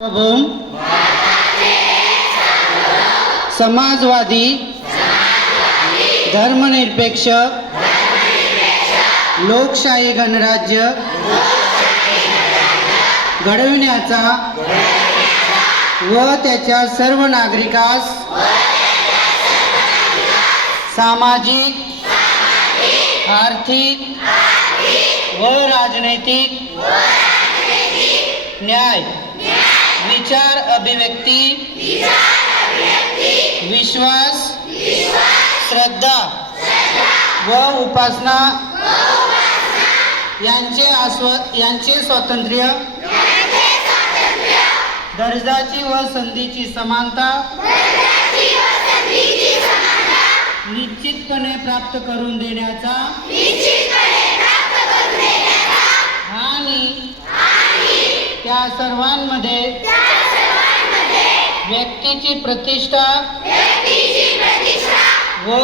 सार्वभौम समाजवादी धर्मनिरपेक्ष लोकशाही गणराज्य घडविण्याचा व त्याच्या सर्व नागरिकास सामाजिक, आर्थिक व राजनैतिक न्याय, विचार अभिव्यक्ती, विश्वास, श्रद्धा व उपासना यांचे स्वातंत्र्य, दर्जाची व संधीची समानता निश्चितपणे प्राप्त करून देण्याचा आणि त्या सर्वांमध्ये व्यक्तीची प्रतिष्ठा व